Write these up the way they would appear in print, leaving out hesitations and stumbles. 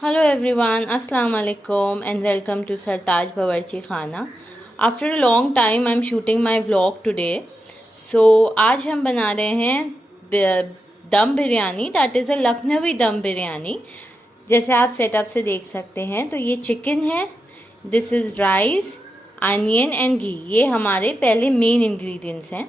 Hello everyone, Assalamu alaikum and welcome to Sartaj Bawarchi Khana. After a long time I'm shooting my vlog today. So आज हम बना रहे हैं dum biryani, that is a Lucknowi dum biryani. जैसे आप setup से देख सकते हैं तो ये चिकन है, this is rice, onion and ghee. ये हमारे पहले मेन इंग्रेडिएंट्स हैं।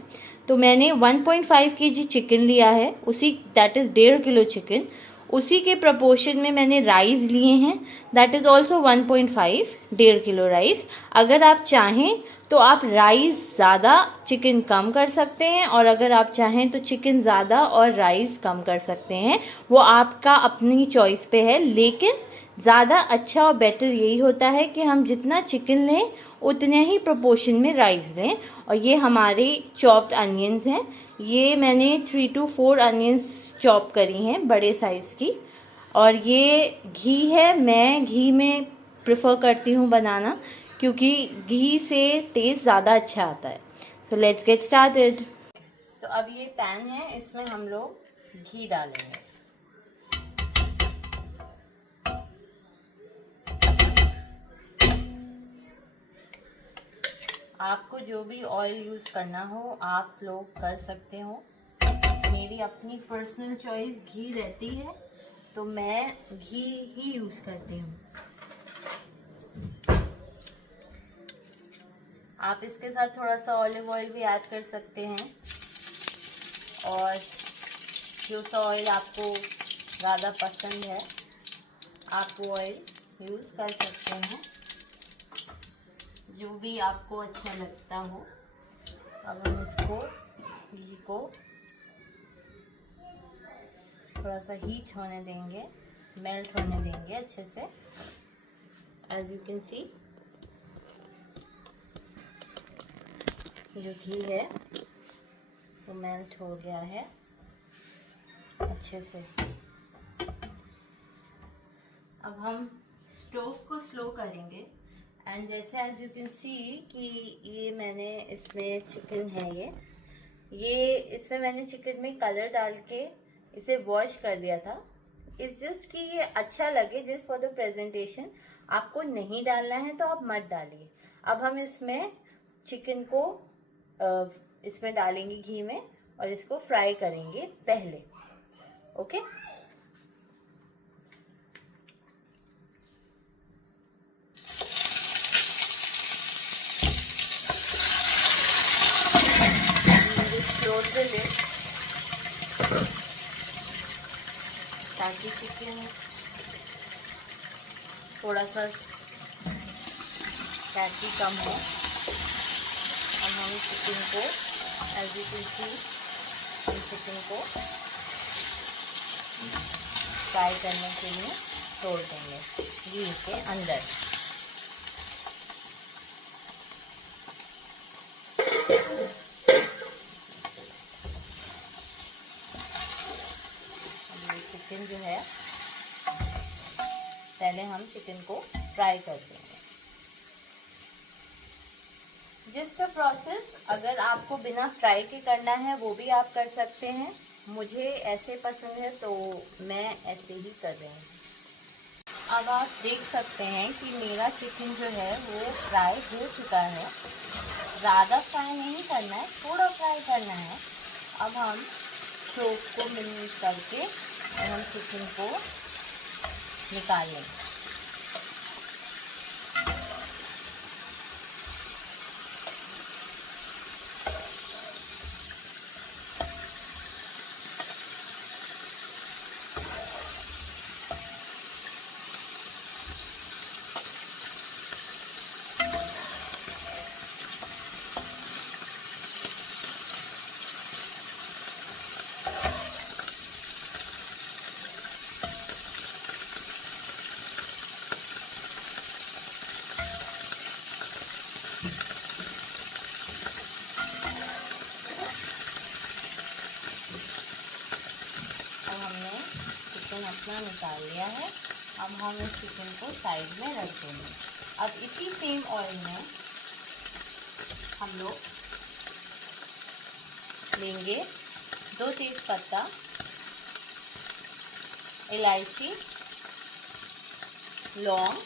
तो मैंने 1.5 kg चिकन लिया है, उसी दैट इज़ 1.5 किलो चिकन। उसी के प्रपोर्शन में मैंने राइस लिए हैं, that is also 1.5, 1.5 kilo rice. अगर आप चाहें तो आप राइस ज़्यादा चिकन कम कर सकते हैं, और अगर आप चाहें तो चिकन ज़्यादा और राइस कम कर सकते हैं। वो आपका अपनी चॉइस पे है, लेकिन ज़्यादा अच्छा और बेटर यही होता है कि हम जितना चिकन लें उतने ही प्रोपोर्शन में राइस लें। और ये हमारे चॉप्ड अनियंस हैं, ये मैंने 3 to 4 अनियंस चॉप करी हैं बड़े साइज़ की। और ये घी है, मैं घी में प्रेफर करती हूँ बनाना, क्योंकि घी से टेस्ट ज़्यादा अच्छा आता है। तो लेट्स गेट स्टार्टेड। तो अब ये पैन है, इसमें हम लोग घी डालेंगे। आपको जो भी ऑयल यूज़ करना हो आप लोग कर सकते हो। मेरी अपनी पर्सनल चॉइस घी रहती है, तो मैं घी ही यूज़ करती हूँ। आप इसके साथ थोड़ा सा ऑलिव ऑयल भी ऐड कर सकते हैं, और जो सा ऑयल आपको ज़्यादा पसंद है आप वो ऑयल यूज़ कर सकते हैं, जो भी आपको अच्छा लगता हो। अब हम इसको घी को थोड़ा सा हीट होने देंगे, मेल्ट होने देंगे अच्छे से। एज यू कैन सी जो घी है वो मेल्ट हो गया है अच्छे से। अब हम स्टोव को स्लो करेंगे, एंड जैसे एज यू कैन सी कि ये मैंने इसमें चिकन है, ये इसमें मैंने चिकन में कलर डाल के इसे वॉश कर दिया था। इट्स जस्ट कि ये अच्छा लगे, जस्ट फॉर द प्रेजेंटेशन। आपको नहीं डालना है तो आप मत डालिए। अब हम इसमें चिकन को इसमें डालेंगे घी में, और इसको फ्राई करेंगे पहले। ओके क्लोज द लिड ताकि चिकन थोड़ा सा फैटी कम हो। अब हम चिकन को as you can see chicken को फ्राई करने के लिए छोड़ देंगे घी के अंदर। चिकन जो है पहले हम चिकन को फ्राई कर देंगे। जस्ट अ प्रोसेस, अगर आपको बिना फ्राई के करना है वो भी आप कर सकते हैं। मुझे ऐसे पसंद है तो मैं ऐसे ही कर रही हूँ। अब आप देख सकते हैं कि मेरा चिकन जो है वो फ्राई हो चुका है। ज़्यादा फ्राई नहीं करना है, थोड़ा फ्राई करना है। अब हम स्टोव को मिक्स करके और हम चिकन को निकाल लेंगे। चिकन अपना निकाल लिया है। अब हम इस चिकन को साइड में रख देंगे। अब इसी सेम ऑयल में हम लोग लेंगे 2 तेज पत्ता, इलायची, लौंग,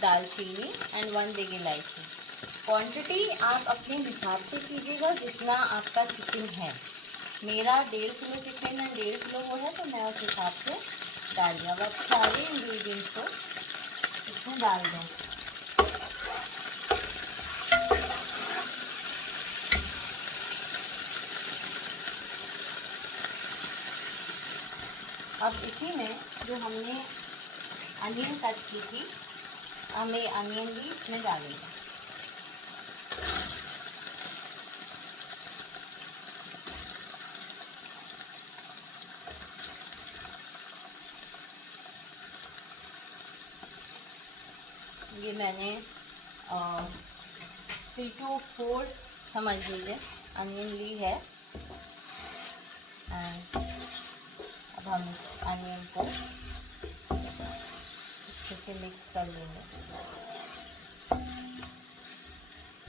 दालचीनी एंड 1 बिग इलायची। क्वांटिटी आप अपने हिसाब से कीजिएगा जितना आपका चिकन है। मेरा 1.5 किलो चिकन है, 1.5 किलो वो है, तो मैं उस हिसाब से डाल दिया। अब आप सारे इंग्रेडिएंट्स को इसमें डाल दें। अब इसी में जो हमने अनियन कट की थी, हमें अनियन भी इसमें डालेंगे। ये मैंने 3 to 4 समझ लीजिए अनियन ली है। एंड अब हम इस अनियन को अच्छे से मिक्स कर लेंगे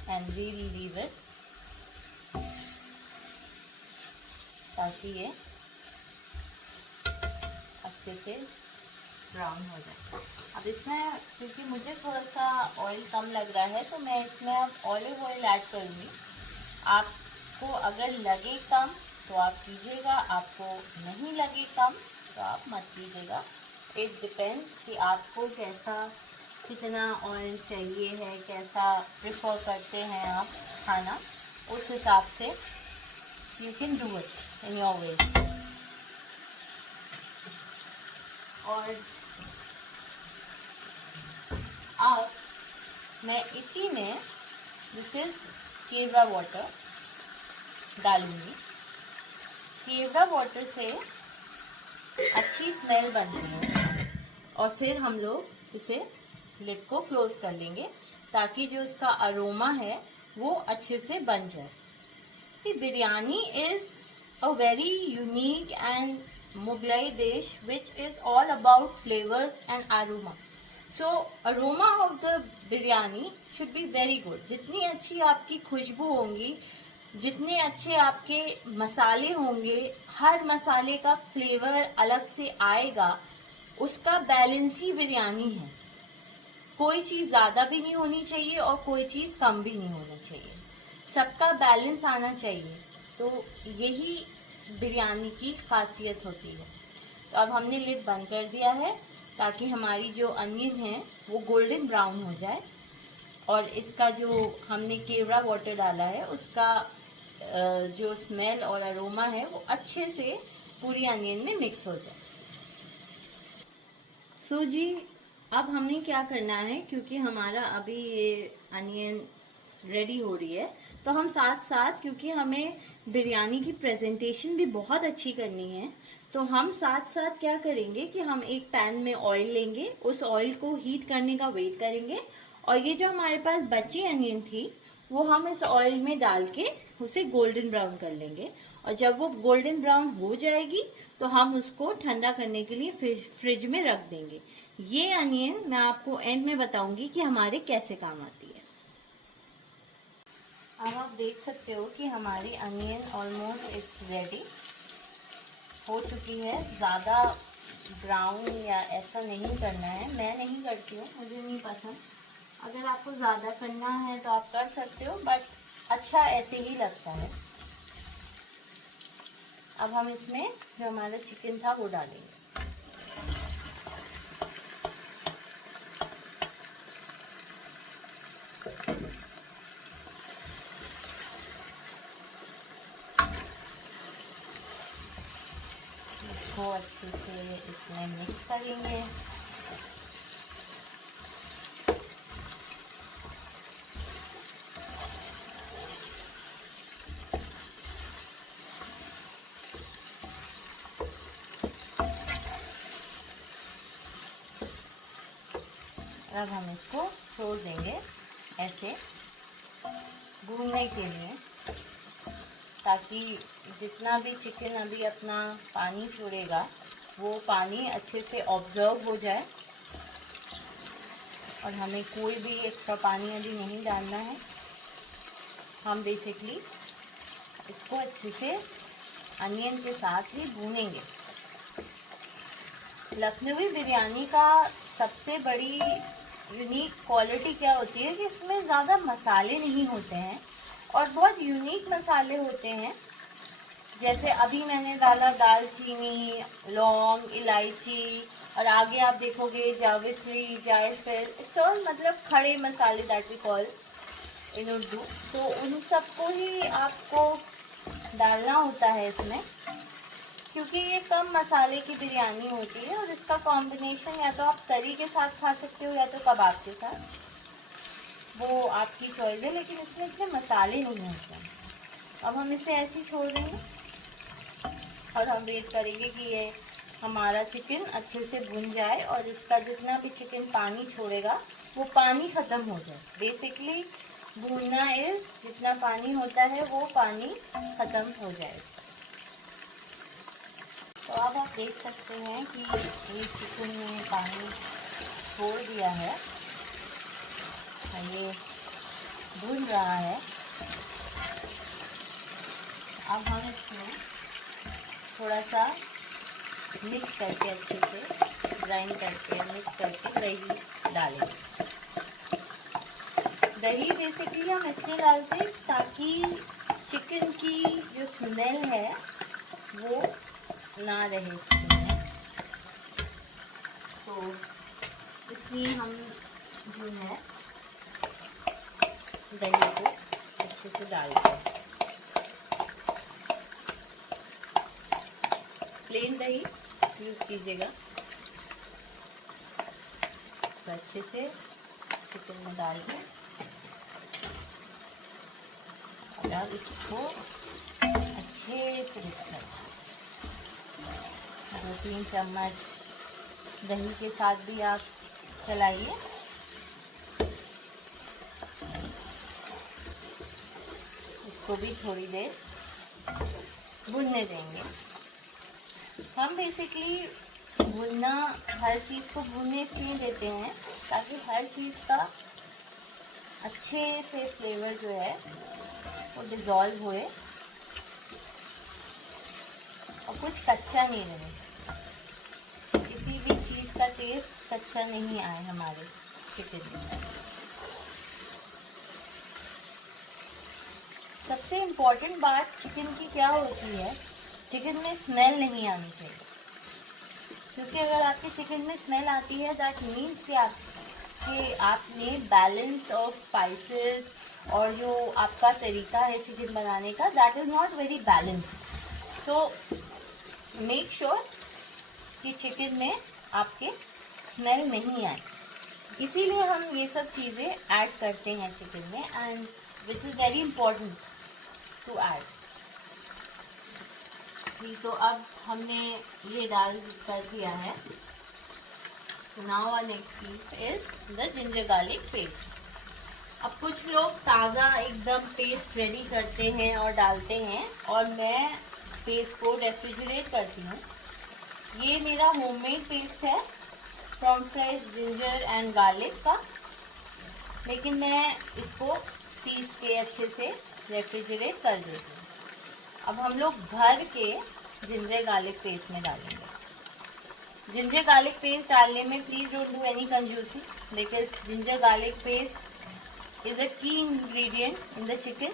एंड वील लीव इट ताकि ये अच्छे से ब्राउन हो जाए। अब इसमें क्योंकि मुझे थोड़ा सा ऑयल कम लग रहा है तो मैं इसमें अब ऑलिव ऑयल ऐड करूँगी। आपको अगर लगे कम तो आप कीजिएगा, आपको नहीं लगे कम तो आप मत कीजिएगा। इट डिपेंड्स कि आपको कैसा, कितना ऑयल चाहिए है, कैसा प्रेफर करते हैं आप खाना, उस हिसाब से you can do it in your way. और अब मैं इसी में दिस इज केवड़ा वाटर डालूंगी। केवड़ा वाटर से अच्छी स्मेल बनती है और फिर हम लोग इसे लिड को क्लोज कर लेंगे ताकि जो इसका अरोमा है वो अच्छे से बन जाए। The biryani is a very unique and Mughlai dish which is all about flavours and aroma. So aroma of the biryani should be very good. जितनी अच्छी आपकी खुशबू होंगी, जितने अच्छे आपके मसाले होंगे, हर मसाले का फ्लेवर अलग से आएगा, उसका बैलेंस ही बिरयानी है। कोई चीज़ ज़्यादा भी नहीं होनी चाहिए और कोई चीज़ कम भी नहीं होनी चाहिए, सबका बैलेंस आना चाहिए। तो यही बिरयानी की खासियत होती है। तो अब हमने लिड बंद कर दिया है ताकि हमारी जो अनियन है वो गोल्डन ब्राउन हो जाए और इसका जो हमने केवड़ा वाटर डाला है उसका जो स्मेल और अरोमा है वो अच्छे से पूरी अनियन में मिक्स हो जाए। सो जी, अब हमने क्या करना है, क्योंकि हमारा अभी ये अनियन रेडी हो रही है तो हम साथ साथ, क्योंकि हमें बिरयानी की प्रेजेंटेशन भी बहुत अच्छी करनी है, तो हम साथ साथ क्या करेंगे कि हम एक पैन में ऑयल लेंगे, उस ऑयल को हीट करने का वेट करेंगे और ये जो हमारे पास बची अनियन थी वो हम इस ऑयल में डाल के उसे गोल्डन ब्राउन कर लेंगे। और जब वो गोल्डन ब्राउन हो जाएगी तो हम उसको ठंडा करने के लिए फ्रिज में रख देंगे। ये अनियन मैं आपको एंड में बताऊंगी कि हमारे कैसे काम आती है। अब आप देख सकते हो कि हमारी अनियन ऑलमोस्ट इट्स रेडी हो चुकी है। ज़्यादा ब्राउन या ऐसा नहीं करना है, मैं नहीं करती हूँ, मुझे नहीं पसंद। अगर आपको ज़्यादा करना है तो आप कर सकते हो, बट अच्छा ऐसे ही लगता है। अब हम इसमें जो हमारा चिकन था वो डालेंगे। इसको अच्छे से इसमें मिक्स करेंगे। अब हम इसको छोड़ देंगे ऐसे भूनने के लिए, ताकि जितना भी चिकन अभी अपना पानी छोड़ेगा वो पानी अच्छे से ऑब्जर्व हो जाए और हमें कोई भी एक्स्ट्रा पानी अभी नहीं डालना है। हम बेसिकली इसको अच्छे से अनियन के साथ ही भूनेंगे। लखनवी बिरयानी का सबसे बड़ी यूनिक क्वालिटी क्या होती है कि इसमें ज़्यादा मसाले नहीं होते हैं और बहुत यूनिक मसाले होते हैं। जैसे अभी मैंने डाला दालचीनी, लौंग, इलायची, और आगे आप देखोगे जावित्री, जायफल, इट्स ऑल मतलब खड़े मसाले that we call in Urdu. तो उन सबको ही आपको डालना होता है इसमें, क्योंकि ये कम मसाले की बिरयानी होती है और इसका कॉम्बिनेशन या तो आप तरी के साथ खा सकते हो या तो कबाब के साथ, वो आपकी चॉइस है, लेकिन इसमें इतने मसाले नहीं होते हैं। अब हम इसे ऐसे ही छोड़ देंगे और हम वेट करेंगे कि ये हमारा चिकन अच्छे से भुन जाए और इसका जितना भी चिकन पानी छोड़ेगा वो पानी ख़त्म हो जाए। बेसिकली भूनना इज जितना पानी होता है वो पानी ख़त्म हो जाए। तो अब आप देख सकते हैं कि ये चिकन ने पानी छोड़ दिया है, ये भुन रहा है। अब हम इसमें थोड़ा सा मिक्स करके अच्छे से ग्राइंड करके मिक्स करके दही डालेंगे। दही बेसिकली हम इसलिए डालते हैं ताकि चिकन की जो स्मेल है वो ना रहे चिकन में। तो इसलिए हम जो है दही को अच्छे से डालते हैं। प्लेन दही यूज़ कीजिएगा। तो अच्छे से चिकन में डाल के अब इसको अच्छे से मिक्स कर 2-3 चम्मच दही के साथ भी आप चलाइए। इसको भी थोड़ी देर भुनने देंगे। हम बेसिकली भुनना हर चीज़ को भुनने इसलिए देते हैं ताकि हर चीज़ का अच्छे से फ्लेवर जो है वो डिज़ोल्व होए और कुछ कच्चा नहीं रहे। किसी भी चीज़ का टेस्ट कच्चा नहीं आए हमारे चिकन में। सबसे इम्पोर्टेंट बात चिकन की क्या होती है, चिकन में स्मेल नहीं आनी चाहिए, क्योंकि अगर आपके चिकन में स्मेल आती है दैट मीन्स कि आपने बैलेंस ऑफ स्पाइसेस और जो आपका तरीका है चिकन बनाने का that is not very balanced. तो मेक श्योर कि चिकन में आपके स्मेल नहीं आए, इसीलिए हम ये सब चीज़ें ऐड करते हैं चिकन में, and which is very important to add. तो अब हमने ये डाल कर दिया है। Now our next piece is the ginger garlic paste. अब कुछ लोग ताज़ा एकदम पेस्ट रेडी करते हैं और डालते हैं, और मैं पेस्ट को रेफ्रिजरेट करती हूँ। ये मेरा होममेड पेस्ट है from fresh ginger and garlic का, लेकिन मैं इसको पीस के अच्छे से रेफ्रिजरेट कर देती हूँ। अब हम लोग भर के जिंजर गार्लिक पेस्ट में डालेंगे। जिंजर गार्लिक पेस्ट डालने में प्लीज़ डोंट डू एनी कंजूसी, because ginger garlic paste is a की इंग्रेडिएंट इन द चिकन,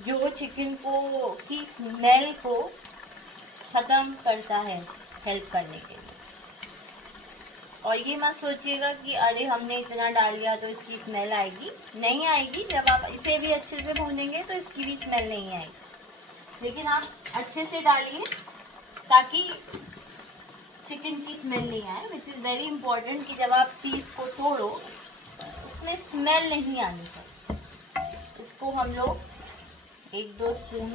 जो चिकन को की स्मेल को ख़त्म करता है हेल्प करने के लिए। और ये मत सोचिएगा कि अरे हमने इतना डाल लिया तो इसकी स्मेल आएगी, नहीं आएगी। जब आप इसे भी अच्छे से भूनेंगे तो इसकी भी स्मेल नहीं आएगी, लेकिन आप अच्छे से डालिए ताकि चिकन की स्मेल नहीं आए, विच इज़ वेरी इम्पोर्टेंट कि जब आप पीस को तोड़ो उसमें स्मेल नहीं आनी चाहिए। इसको हम लोग 1-2 स्पून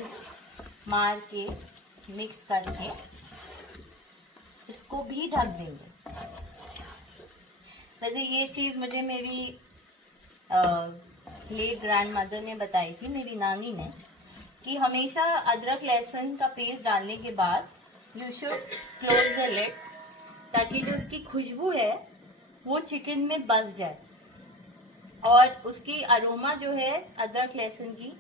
मार के मिक्स करके इसको भी ढक देंगे। वैसे ये चीज़ मुझे मेरी लेट ग्रैंड मदर ने बताई थी, मेरी नानी ने, कि हमेशा अदरक लहसुन का पेस्ट डालने के बाद you should close the lid, ताकि जो उसकी खुशबू है वो चिकन में बस जाए और उसकी अरोमा जो है अदरक लहसुन की,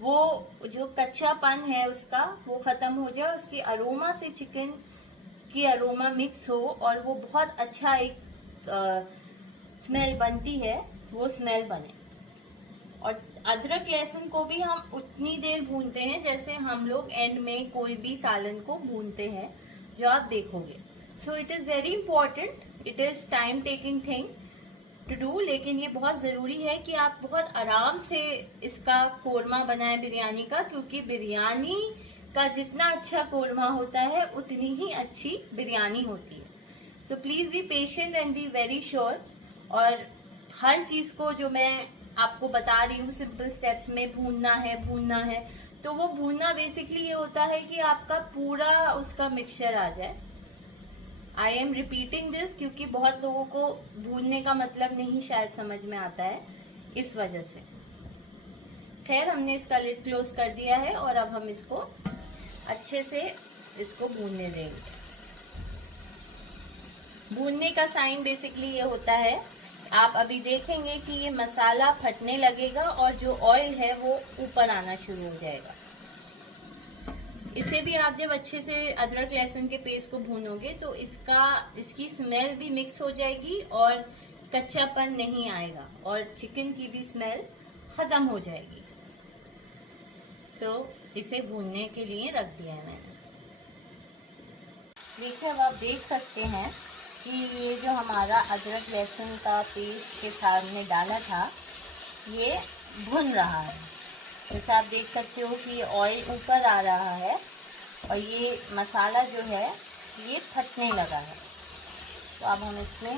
वो जो कच्चापन है उसका वो ख़त्म हो जाए, उसकी अरोमा से चिकन की अरोमा मिक्स हो और वो बहुत अच्छा एक स्मेल बनती है वो स्मेल बने। और अदरक लहसुन को भी हम उतनी देर भूनते हैं जैसे हम लोग एंड में कोई भी सालन को भूनते हैं, जो आप देखोगे। So it is very important, it is time taking thing to do, लेकिन ये बहुत जरूरी है कि आप बहुत आराम से इसका कोरमा बनाएं बिरयानी का, क्योंकि बिरयानी का जितना अच्छा कोरमा होता है उतनी ही अच्छी बिरयानी होती है। So please be patient and be very sure. और हर चीज को जो मैं आपको बता रही हूँ सिंपल स्टेप्स में, भूनना है, तो वो भूनना बेसिकली ये होता है कि आपका पूरा उसका मिक्सचर आ जाए। आई एम रिपीटिंग दिस क्योंकि बहुत लोगों को भूनने का मतलब नहीं शायद समझ में आता है, इस वजह से। खैर, हमने इसका लिड क्लोज कर दिया है और अब हम इसको अच्छे से इसको भूनने देंगे। भूनने का साइन बेसिकली ये होता है, आप अभी देखेंगे कि ये मसाला फटने लगेगा और जो ऑयल है वो ऊपर आना शुरू हो जाएगा। इसे भी आप जब अच्छे से अदरक लहसुन के पेस्ट को भूनोगे तो इसकी स्मेल भी मिक्स हो जाएगी और कच्चापन नहीं आएगा और चिकन की भी स्मेल खत्म हो जाएगी। तो इसे भूनने के लिए रख दिया है मैंने। देखिए, अब आप देख सकते हैं कि ये जो हमारा अदरक लहसुन का पेस्ट के सामने डाला था ये भुन रहा है। जैसे आप देख सकते हो कि ऑयल ऊपर आ रहा है और ये मसाला जो है ये फटने लगा है। तो अब हम इसमें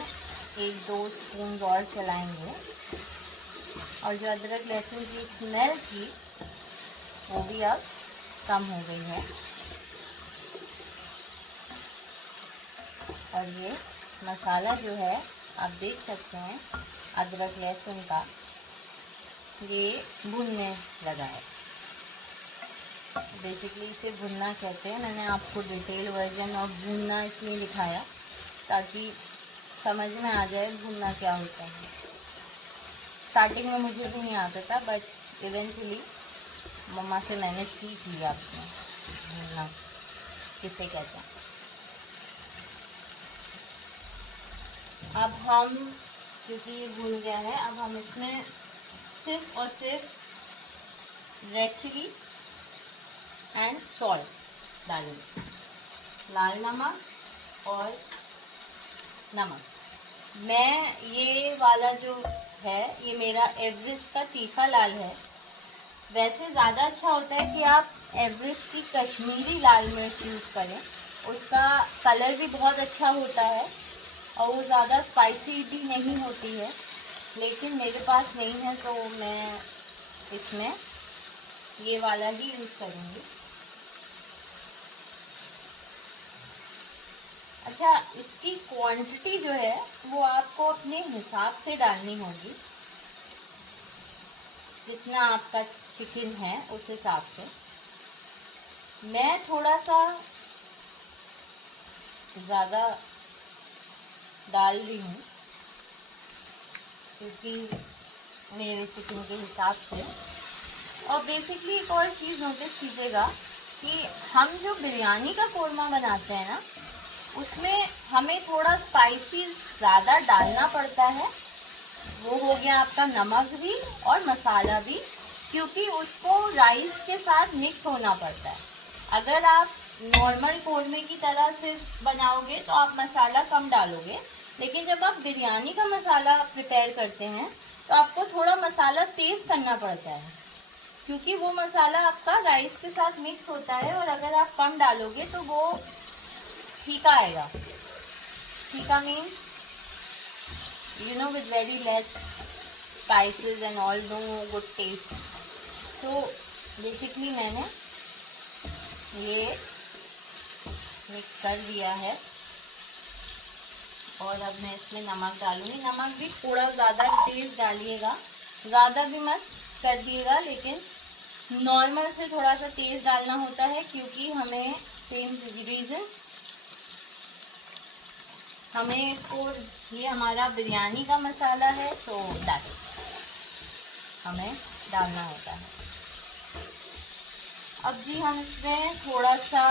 1-2 स्पून और चलाएंगे और जो अदरक लहसुन की स्मेल थी वो भी अब कम हो गई है। और ये मसाला जो है आप देख सकते हैं अदरक लहसुन का, ये भुनने लगा है। बेसिकली इसे भुनना कहते हैं। मैंने आपको डिटेल वर्जन ऑफ भुनना इसलिए लिखाया ताकि समझ में आ जाए भुनना क्या होता है। स्टार्टिंग में मुझे भी नहीं आता था, बट इवेंचुअली मम्मा से मैंने सीख लिया अपने भुनना किसे कहते हैं। अब हम, क्योंकि ये भून गया है, अब हम इसमें सिर्फ और सिर्फ रेड चिली एंड सॉल्ट डालेंगे, लाल नमक और नमक। मैं ये वाला जो है ये मेरा एवरेस्ट का तीखा लाल है। वैसे ज़्यादा अच्छा होता है कि आप एवरेस्ट की कश्मीरी लाल मिर्च यूज़ करें, उसका कलर भी बहुत अच्छा होता है और वो ज़्यादा स्पाइसी भी नहीं होती है, लेकिन मेरे पास नहीं है तो मैं इसमें ये वाला ही यूज़ करूँगी। अच्छा, इसकी क्वांटिटी जो है वो आपको अपने हिसाब से डालनी होगी, जितना आपका चिकन है उस हिसाब से। मैं थोड़ा सा ज़्यादा डाल रही हूँ क्योंकि मेरे चिकन के हिसाब से। और बेसिकली एक और चीज़ नोटिस कीजिएगा कि हम जो बिरयानी का कोरमा बनाते हैं ना, उसमें हमें थोड़ा स्पाइसी ज़्यादा डालना पड़ता है। वो हो गया आपका नमक भी और मसाला भी, क्योंकि उसको राइस के साथ मिक्स होना पड़ता है। अगर आप नॉर्मल कोरमे की तरह से बनाओगे तो आप मसाला कम डालोगे, लेकिन जब आप बिरयानी का मसाला प्रिपेयर करते हैं तो आपको थोड़ा मसाला तेज़ करना पड़ता है, क्योंकि वो मसाला आपका राइस के साथ मिक्स होता है। और अगर आप कम डालोगे तो वो फीका आएगा। फीका means with very less spices and all, no good taste. तो बेसिकली मैंने ये मिक्स कर दिया है और अब मैं इसमें नमक डालूंगी। नमक भी थोड़ा ज़्यादा तेज़ डालिएगा, ज़्यादा भी मत कर दिएगा, लेकिन नॉर्मल से थोड़ा सा तेज़ डालना होता है, क्योंकि हमें सेम रीज़न हमें इसको, ये हमारा बिरयानी का मसाला है तो हमें डालना होता है। अब जी हम इसमें थोड़ा सा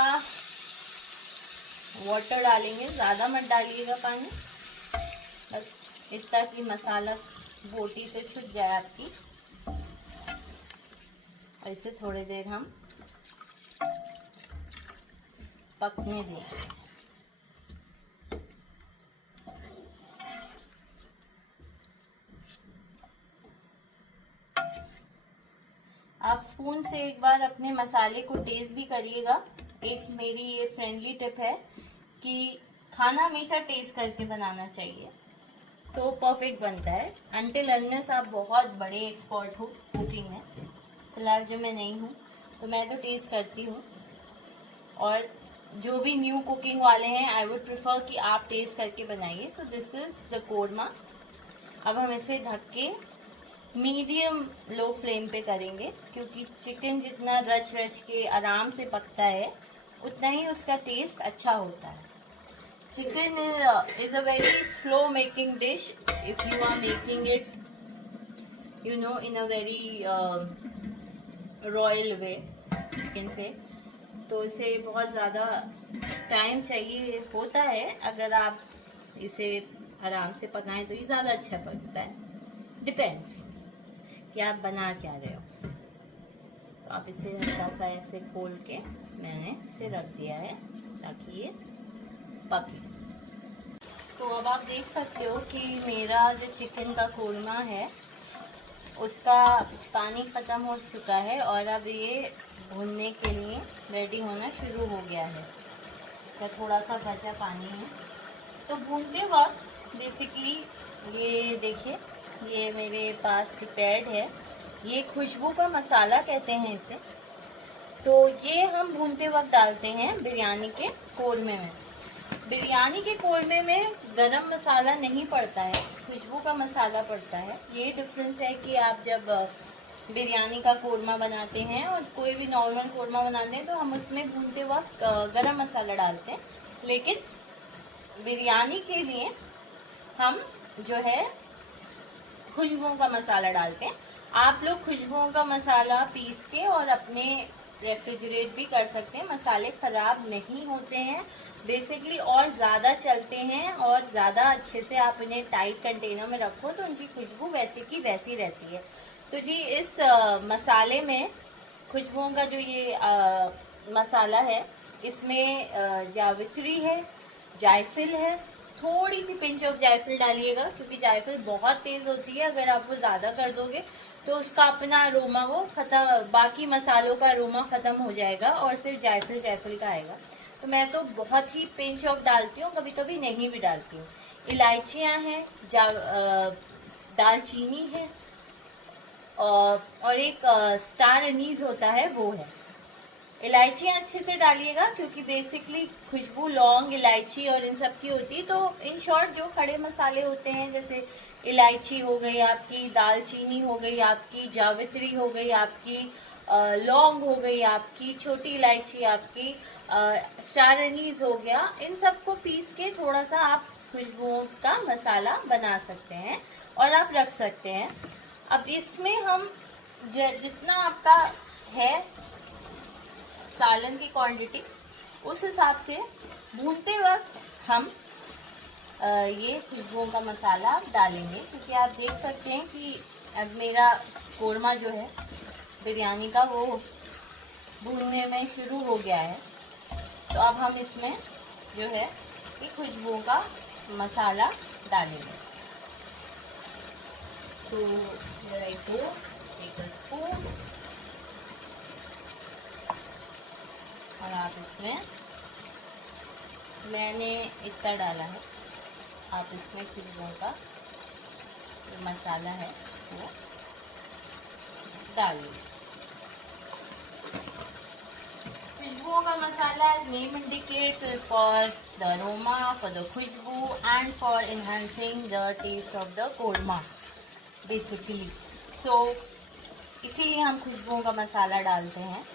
वाटर डालेंगे, ज़्यादा मत डालिएगा पानी, बस इतना कि मसाला बोटी से छूट जाए आपकी। ऐसे थोड़ी देर हम पकने देंगे। आप स्पून से एक बार अपने मसाले को टेस्ट भी करिएगा। एक मेरी ये फ्रेंडली टिप है कि खाना हमेशा टेस्ट करके बनाना चाहिए, तो परफेक्ट बनता है। अनटिल अनलेस आप बहुत बड़े एक्सपर्ट हो कुकिंग में, फिलहाल जो मैं नहीं हूँ, तो मैं तो टेस्ट करती हूँ। और जो भी न्यू कुकिंग वाले हैं, आई वुड प्रेफर कि आप टेस्ट करके बनाइए। So this is the korma. अब हम इसे ढक के मीडियम लो फ्लेम पे करेंगे, क्योंकि चिकन जितना रच रच के आराम से पकता है उतना ही उसका टेस्ट अच्छा होता है। Chicken is a very slow making dish if you are making it in a very royal way chicken से, तो इसे बहुत ज़्यादा टाइम चाहिए होता है। अगर आप इसे आराम से पकाएं तो ये ज़्यादा अच्छा पकता है। डिपेंड्स कि आप बना क्या रहे हो। तो आप इसे हल्का सा ऐसे खोल के मैंने इसे रख दिया है ताकि ये पके। तो अब आप देख सकते हो कि मेरा जो चिकन का कोरमा है उसका पानी ख़त्म हो चुका है और अब ये भुनने के लिए रेडी होना शुरू हो गया है। इसका थोड़ा सा बचा पानी है। तो भूनते वक्त बेसिकली ये देखिए, ये मेरे पास प्रिपेयर्ड है। ये खुशबू का मसाला कहते हैं इसे। तो ये हम भूनते वक्त डालते हैं बिरयानी के कोरमे में। बिरयानी के कोरमे में गरम मसाला नहीं पड़ता है, खुशबू का मसाला पड़ता है। ये डिफरेंस है कि आप जब बिरयानी का कोरमा बनाते हैं और कोई भी नॉर्मल कोरमा बनाते हैं तो हम उसमें भूनते वक्त गरम मसाला डालते हैं, लेकिन बिरयानी के लिए हम जो है खुशबुओं का मसाला डालते हैं। आप लोग खुशबुओं का मसाला पीस के और अपने रेफ्रिजरेट भी कर सकते हैं। मसाले ख़राब नहीं होते हैं बेसिकली, और ज़्यादा चलते हैं, और ज़्यादा अच्छे से आप इन्हें टाइट कंटेनर में रखो तो उनकी खुशबू वैसी की वैसी रहती है। तो जी इस मसाले में खुशबुओं का जो ये मसाला है, इसमें जावित्री है, जायफल है, थोड़ी सी पिंच ऑफ जायफल डालिएगा क्योंकि जायफल बहुत तेज़ होती है। अगर आप वो ज़्यादा कर दोगे तो उसका अपना अरोमा वो ख़त्म, बाकी मसालों का अरोमा ख़त्म हो जाएगा और सिर्फ जायफल जायफल का आएगा। तो मैं तो बहुत ही पिंच ऑफ डालती हूँ, कभी कभी नहीं भी डालती हूँ। इलायचियाँ हैं, दालचीनी है, और एक स्टार अनीस होता है वो है। इलायचियाँ अच्छे से डालिएगा क्योंकि बेसिकली खुशबू लौंग, इलायची और इन सब की होती है। तो इन शॉर्ट जो खड़े मसाले होते हैं, जैसे इलायची हो गई आपकी, दालचीनी हो गई आपकी, जावित्री हो गई आपकी, लौंग हो गई आपकी, छोटी इलायची आपकी, स्टार अनीस हो गया, इन सबको पीस के थोड़ा सा आप खुशबुओं का मसाला बना सकते हैं और आप रख सकते हैं। अब इसमें हम जितना आपका है सालन की क्वांटिटी, उस हिसाब से भूनते वक्त हम ये खुशबुओं का मसाला डालेंगे। क्योंकि आप देख सकते हैं कि अब मेरा कोरमा जो है बिरयानी का वो भूनने में शुरू हो गया है। तो अब हम इसमें जो है ये खुशबुओं का मसाला डालेंगे। तो here I go, take a spoon, और आप इसमें, मैंने इतना डाला है, आप इसमें खुशबुओं का जो मसाला है वो डालिए। खुशबुओं का मसाला, name indicates, is for the aroma, for the खुशबू and for enhancing the taste of the korma basically. So इसीलिए हम खुशबुओं का मसाला डालते हैं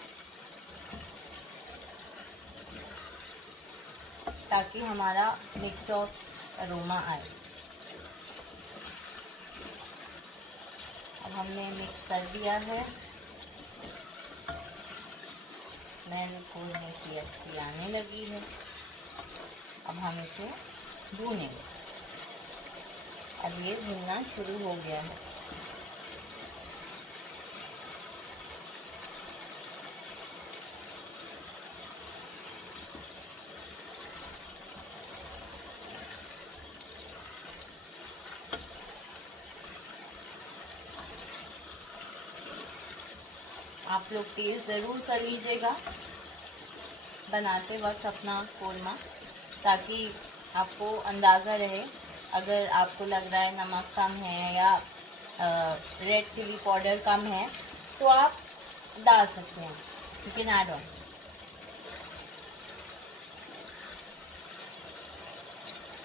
ताकि हमारा मिक्स ऑफ अरोमा आए। अब हमने मिक्स कर दिया है, मैंने खोलने की अच्छी आने लगी है। अब हम इसे भूनेंगे। अब ये भुनना शुरू हो गया है। आप लोग टेस्ट ज़रूर कर लीजिएगा बनाते वक्त अपना कोरमा, ताकि आपको अंदाज़ा रहे। अगर आपको लग रहा है नमक कम है या रेड चिली पाउडर कम है तो आप डाल सकते हैं, यू कैन ऐड ऑन।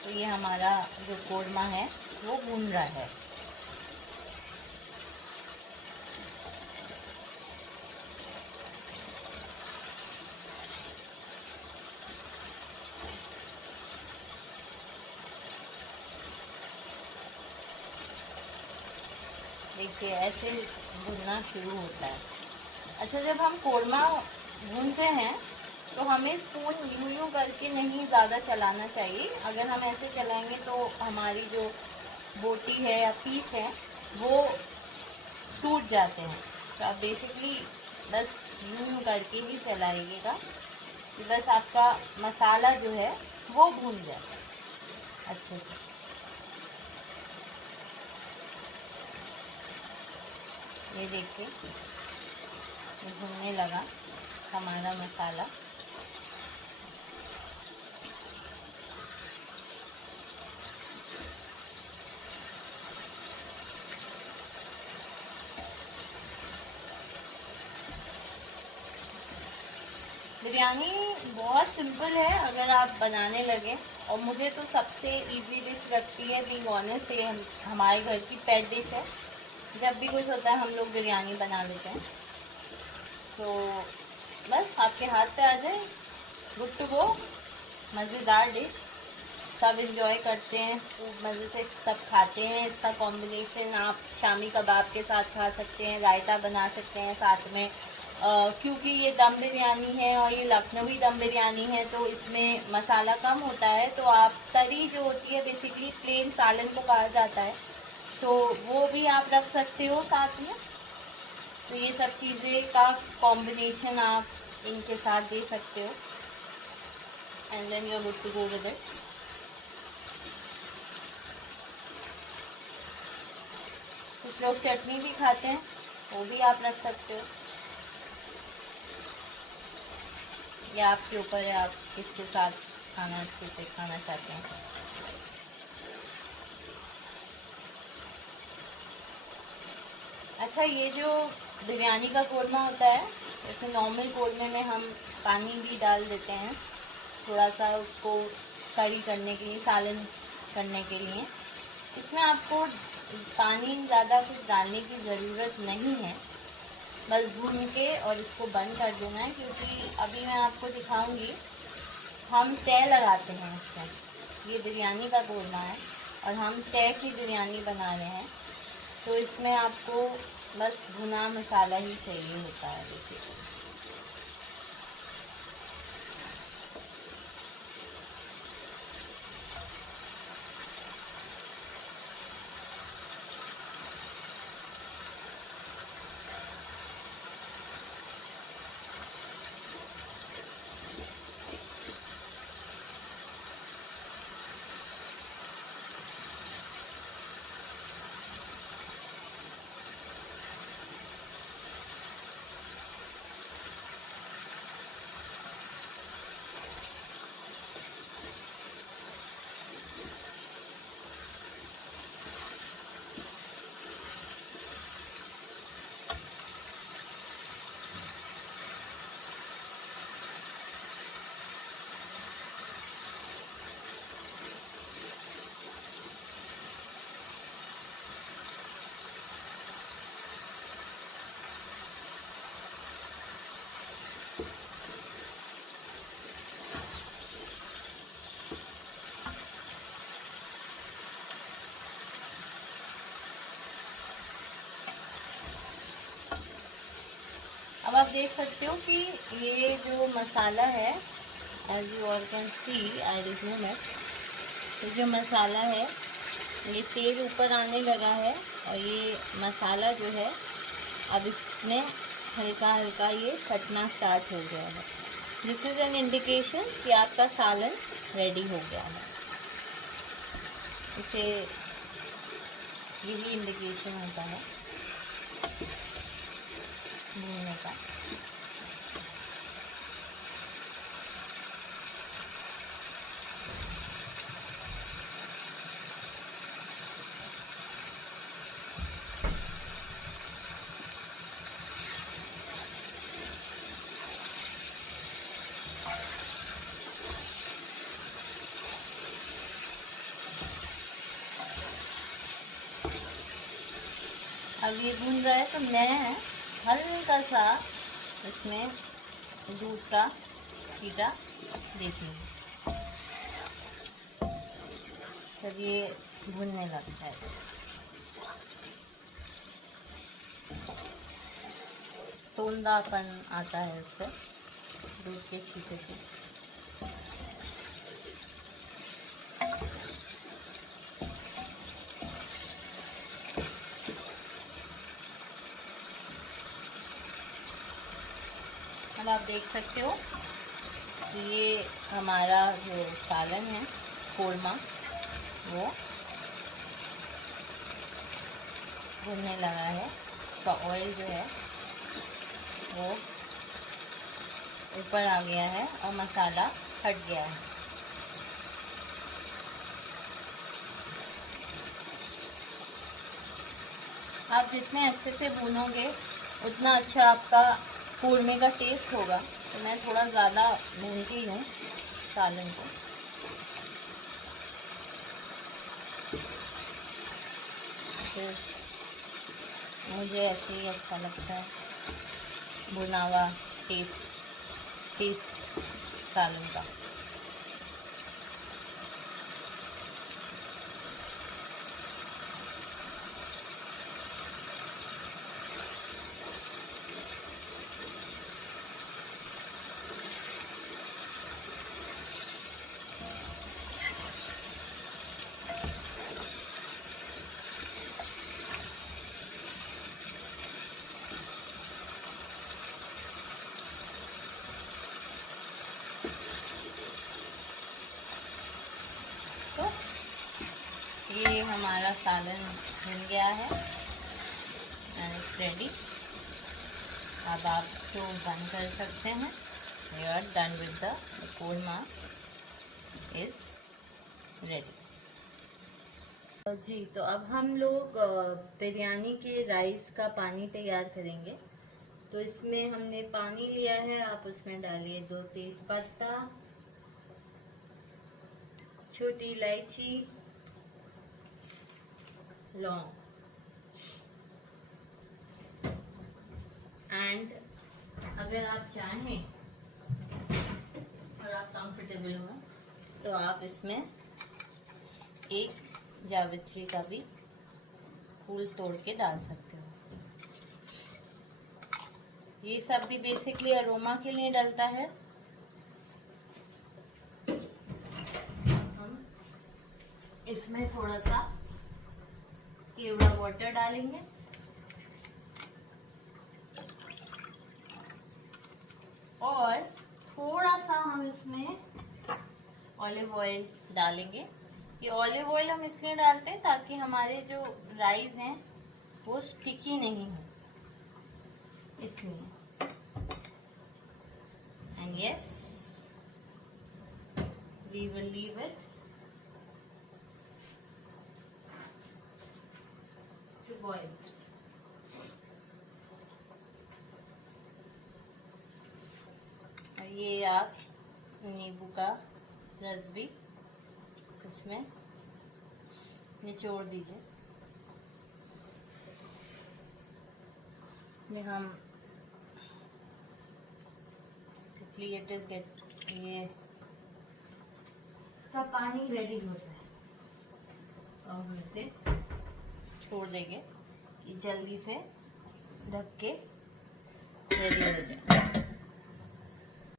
तो ये हमारा जो कोरमा है वो भून रहा है। देखिए ऐसे भुनना शुरू होता है। अच्छा, जब हम कोरमा भूनते हैं तो हमें स्पून यूं यूं करके नहीं ज़्यादा चलाना चाहिए। अगर हम ऐसे चलाएंगे तो हमारी जो बोटी है या पीस है वो टूट जाते हैं। तो आप बेसिकली बस यूं करके ही चलाइएगा कि बस आपका मसाला जो है वो भून जाए अच्छे से। ये देखिए ये भुनने लगा हमारा मसाला। बिरयानी बहुत सिंपल है अगर आप बनाने लगे, और मुझे तो सबसे इजी डिश लगती है, बीइंग ऑनेस्ट। ये हमारे घर की पेट डिश है। जब भी कुछ होता है हम लोग बिरयानी बना लेते हैं। तो बस आपके हाथ पे आ जाए, गुड टू गो। मज़ेदार डिश, सब इंजॉय करते हैं, खूब मज़े से सब खाते हैं। इसका कॉम्बिनेशन आप शामी कबाब के साथ खा सकते हैं, रायता बना सकते हैं साथ में। क्योंकि ये दम बिरयानी है और ये लखनवी दम बिरयानी है तो इसमें मसाला कम होता है, तो आप तरी जो होती है बेसिकली प्लेन सालन को कहा जाता है, तो वो भी आप रख सकते हो साथ में। तो ये सब चीज़ें का कॉम्बिनेशन आप इनके साथ दे सकते हो, and then you are good to go with it. कुछ लोग चटनी भी खाते हैं, वो भी आप रख सकते हो, या आपके ऊपर है आप किसके साथ खाना अच्छे से खाना चाहते हैं। अच्छा, ये जो बिरयानी का कोरमा होता है, जैसे नॉर्मल कोरमे में हम पानी भी डाल देते हैं थोड़ा सा उसको करी करने के लिए, सालन करने के लिए। इसमें आपको पानी ज़्यादा कुछ डालने की ज़रूरत नहीं है, बस भून के और इसको बंद कर देना है। क्योंकि अभी मैं आपको दिखाऊंगी, हम तय लगाते हैं इसमें। ये बिरयानी का कोरमा है और हम तय की बिरयानी बना रहे हैं, तो इसमें आपको बस भुना मसाला ही चाहिए होता है देखिए। अब आप देख सकते हो कि ये जो मसाला है, as you all can see, I resume it, तो जो मसाला है ये तेल ऊपर आने लगा है और ये मसाला जो है अब इसमें हल्का हल्का ये फटना स्टार्ट हो गया है। दिस इज़ एन इंडिकेशन कि आपका सालन रेडी हो गया है। इसे यही इंडिकेशन होता है भूनने का। अब ये भून रहा है तो मैं हल्का सा इसमें दूध का छींटा देती हूँ, तब ये भुनने लगता है। सोंधापन आता है उससे, दूध के छींटे से। अब आप देख सकते हो कि ये हमारा जो सालन है कोरमा वो भुनने लगा है। उसका ऑयल जो है वो ऊपर आ गया है और मसाला हट गया है। आप जितने अच्छे से भूनोगे उतना अच्छा आपका कोरमे का टेस्ट होगा। तो मैं थोड़ा ज़्यादा भूनती हूँ सालन को। फिर मुझे ऐसे ही अच्छा लगता है भुना हुआ टेस्ट सालन का। ये हमारा सालन बन गया है एंड इट्स रेडी। अब आप इसको बंद कर सकते हैं। You are done with the korma is ready. जी, तो अब हम लोग बिरयानी के राइस का पानी तैयार करेंगे। तो इसमें हमने पानी लिया है, आप उसमें डालिए 2 तेज़पत्ता, छोटी इलायची, लौंग एंड अगर आप चाहें और आप कंफर्टेबल हो तो आप इसमें एक जावित्री का भी फूल तोड़ के डाल सकते हो। ये सब भी बेसिकली अरोमा के लिए डलता है। हम इसमें थोड़ा सा केवड़ा वाटर डालेंगे और थोड़ा सा हम इसमें ऑलिव ऑयल डालेंगे। ये ऑलिव ऑयल हम इसलिए डालते हैं ताकि हमारे जो राइस हैं वो स्टिकी नहीं हो, इसलिए। And yes, we will leave it to boil. ये आप नींबू का रस भी इसमें निचोड़ दीजिए। ये हम इट इज गेट ये इसका पानी रेडी होता है और हम इसे छोड़ देंगे कि जल्दी से ढक के रेडी हो जाए।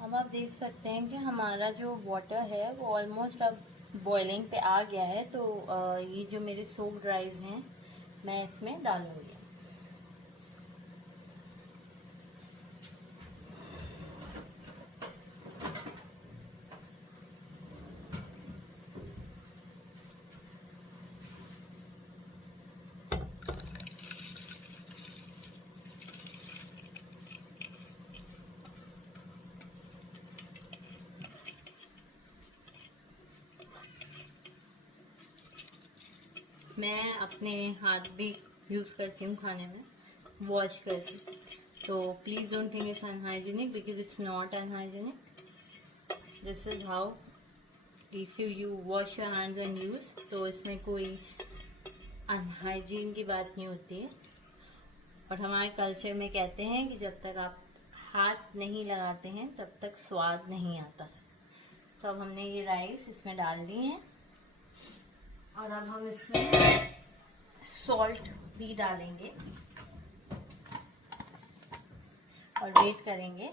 अब आप देख सकते हैं कि हमारा जो वाटर है वो ऑलमोस्ट अब बॉइलिंग पे आ गया है, तो ये जो मेरे सोक्ड राइस हैं मैं इसमें डालूंगी। मैं अपने हाथ भी यूज़ करती हूँ खाने में, वॉश करके, तो please don't think it's unhygienic because it's not unhygienic. This is how, if you wash your hands and use, तो इसमें कोई अनहाइजीन की बात नहीं होती है। और हमारे कल्चर में कहते हैं कि जब तक आप हाथ नहीं लगाते हैं तब तक स्वाद नहीं आता है। तो अब हमने ये राइस इसमें डाल दिए हैं और अब हम इसमें सॉल्ट भी डालेंगे और वेट करेंगे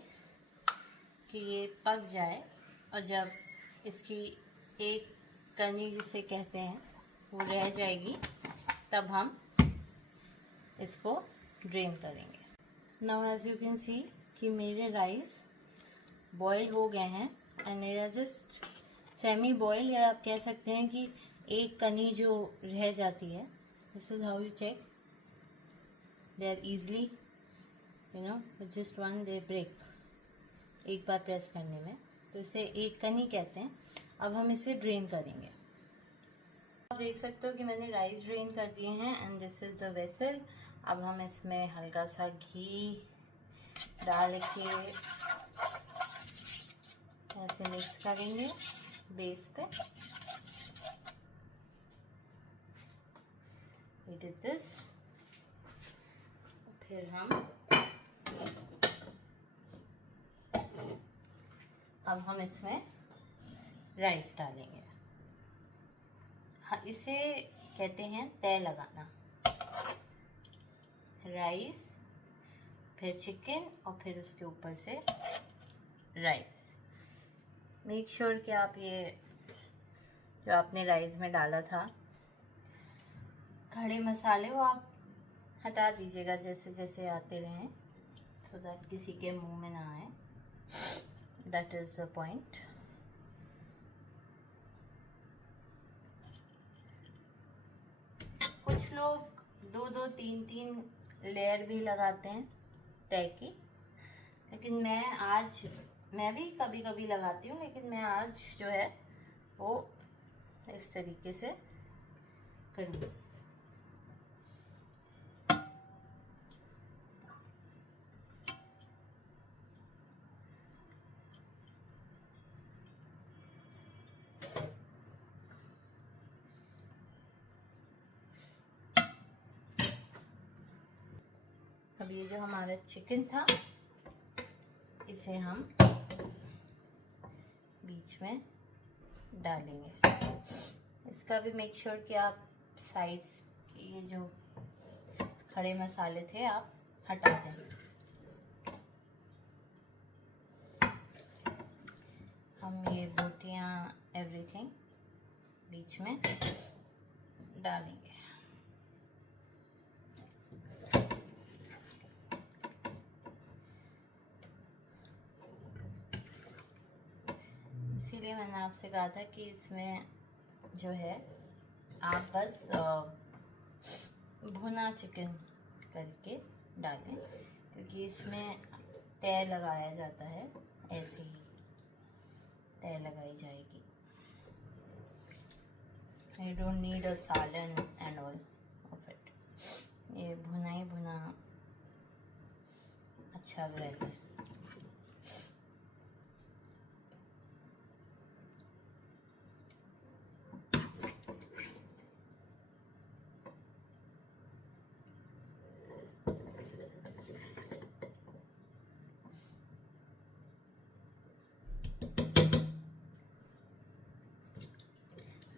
कि ये पक जाए। और जब इसकी एक कनी जिसे कहते हैं वो रह जाएगी तब हम इसको ड्रेन करेंगे। Now as you can see कि मेरे राइस बॉयल हो गए हैं and they are just semi boil, या आप कह सकते हैं कि एक कनी जो रह जाती है। This is how you check, they are easily with just one they break, एक बार प्रेस करने में, तो इसे एक कनी कहते हैं। अब हम इसे ड्रेन करेंगे। आप देख सकते हो कि मैंने राइस ड्रेन कर दिए हैं and this is the vessel. अब हम इसमें हल्का सा घी डाल के ऐसे मिक्स करेंगे बेस पे। We did this। फिर हम इसमें राइस डालेंगे। हाँ, इसे कहते हैं तय लगाना। राइस, फिर चिकन और फिर उसके ऊपर से राइस। मेक श्योर कि आप ये जो आपने राइस में डाला था खड़े मसाले वो आप हटा दीजिएगा जैसे जैसे आते रहें, सो दैट किसी के मुंह में ना आए। That is the point. कुछ लोग 2-2, 3-3 लेयर भी लगाते हैं तय की, लेकिन मैं भी कभी कभी लगाती हूँ, लेकिन मैं आज जो है वो इस तरीके से करूँगी। अब ये जो हमारा चिकन था इसे हम बीच में डालेंगे। इसका भी मेक श्योर कि आप साइड्स ये जो खड़े मसाले थे आप हटा दें। हम ये बोटियाँ एवरीथिंग बीच में डालेंगे। इसीलिए मैंने आपसे कहा था कि इसमें जो है आप बस भुना चिकन करके डालें, क्योंकि इसमें तय लगाया जाता है, ऐसे ही तय लगाई जाएगी। You don't need a सालन and all of it। ये भुना ही भुना अच्छा रहेगा।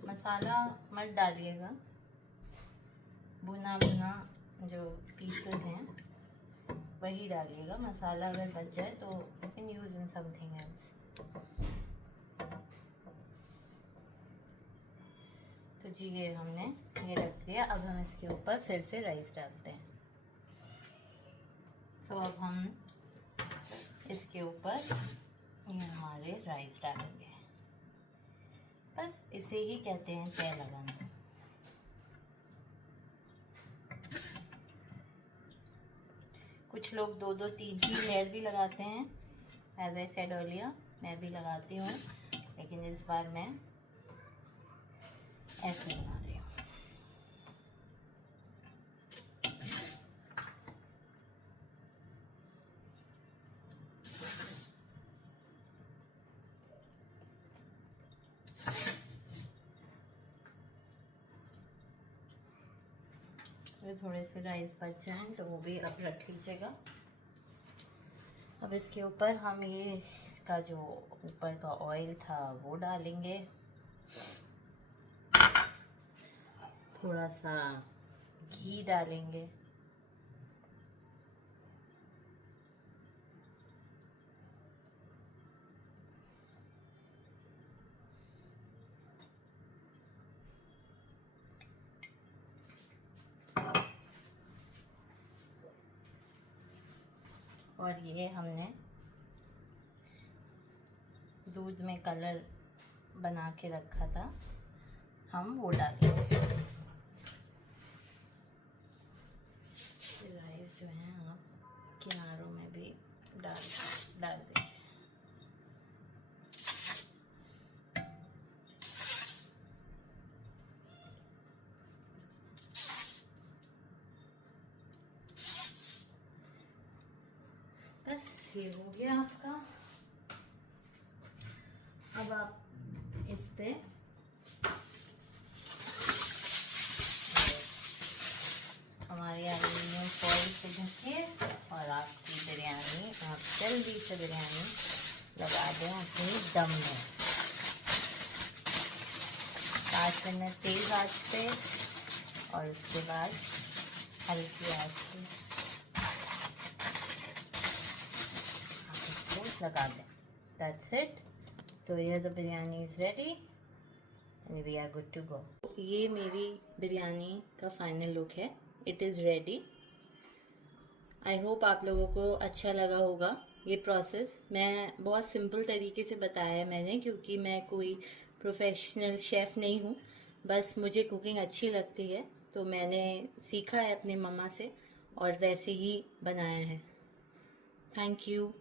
मसाला मत डालिएगा, भुना भुना जो पीसेस हैं वही डालिएगा। मसाला अगर बच जाए तो you can use in something else. जी ये हमने ये रख दिया। अब हम इसके ऊपर फिर से राइस डालते हैं। तो अब हम इसके ऊपर ये हमारे राइस डालेंगे। बस इसे ही कहते हैं तय लगाना। कुछ लोग 2-2 3-3 लेयर भी लगाते हैं। एज आई सेड अर्लियर, मैं भी लगाती हूँ, लेकिन इस बार मैं ऐसे बना रही हूँ। थोड़े से राइस बच जाएं तो वो भी अब रख लीजिएगा। अब इसके ऊपर हम ये इसका जो ऊपर का ऑयल था वो डालेंगे। थोड़ा सा घी डालेंगे। और ये हमने दूध में कलर बना के रखा था, हम वो डालेंगे। राइस जो है आप किनारों में भी डाल दीजिए। बस ये हो गया आपका। अब आप इस पे हमारी एल्युमिनियम फॉइल से ढकिए और आपकी बिरयानी, आप जल्दी से बिरयानी लगा दें अपनी दम में। 5 मिनट तेज़ आंच पे और उसके बाद हल्की आंच पे आप इसको लगा दें। That's it. So here the biryani is ready and we are good to go. ये मेरी बिरयानी का फाइनल लुक है। It is ready. I hope आप लोगों को अच्छा लगा होगा ये प्रोसेस। मैं बहुत सिंपल तरीके से बताया है मैंने, क्योंकि मैं कोई प्रोफेशनल शेफ़ नहीं हूँ। बस मुझे कुकिंग अच्छी लगती है तो मैंने सीखा है अपनी मम्मा से और वैसे ही बनाया है। Thank you.